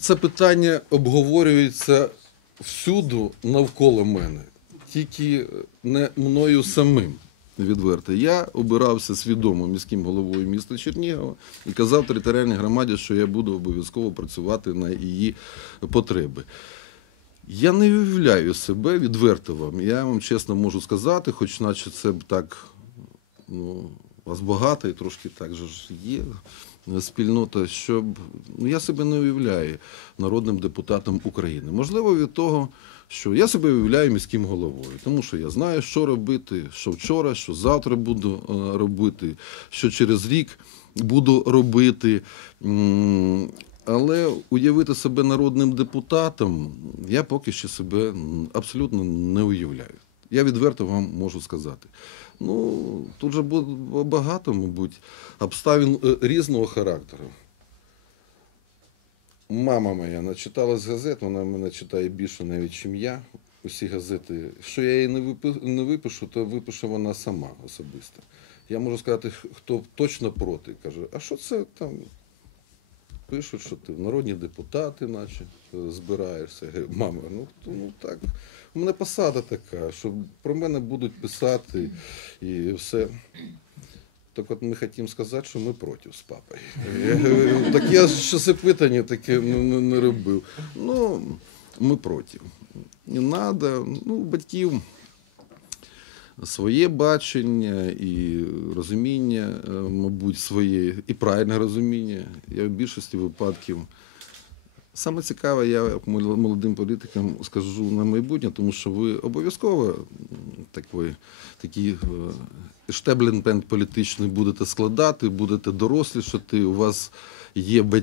Це питання обговорюється всюду навколо мене, тільки не мною самим. Відверто. Я обирався свідомо міським головою міста Чернігова і казав територіальній громаді, що я буду обов'язково працювати на її потреби. Я не уявляю себе відверто вам. Я вам чесно можу сказати, хоч наче це б так, ну, вас багато і трошки так же ж є спільнота, щоб ну, я себе не уявляю народним депутатом України. Можливо, від того, що я себе уявляю міським головою, тому що я знаю, що робити, що вчора, що завтра буду е, робити, що через рік буду робити. Але уявити себе народним депутатом я поки що себе абсолютно не уявляю. Я відверто вам можу сказати. Ну, тут же багато, мабуть, обставин е, різного характеру. Мама моя начиталась газет, вона мене читає більше навіть, ніж я. Усі газети. Що я їй не, випишу, то випише вона сама особисто. Я можу сказати, хто точно проти. Каже, а що це там? Пишуть, що ти народні депутати, наче збираєшся. Я говорю, мама, ну, ну так. У мене посада така, що про мене будуть писати і все. Так от ми хотімо сказати, що ми проти з папою. Я говорю, так я ще запитання таке не, не, не робив. Ну, ми проти. Не треба. Ну, батьків своє бачення і розуміння, е, мабуть, своє, і правильне розуміння. Я в більшості випадків. Саме цікаве, я молодим політикам скажу на майбутнє, тому що ви обов'язково такий, такий е, штеблінпент політичний будете складати, будете дорослішати, у вас є батьки.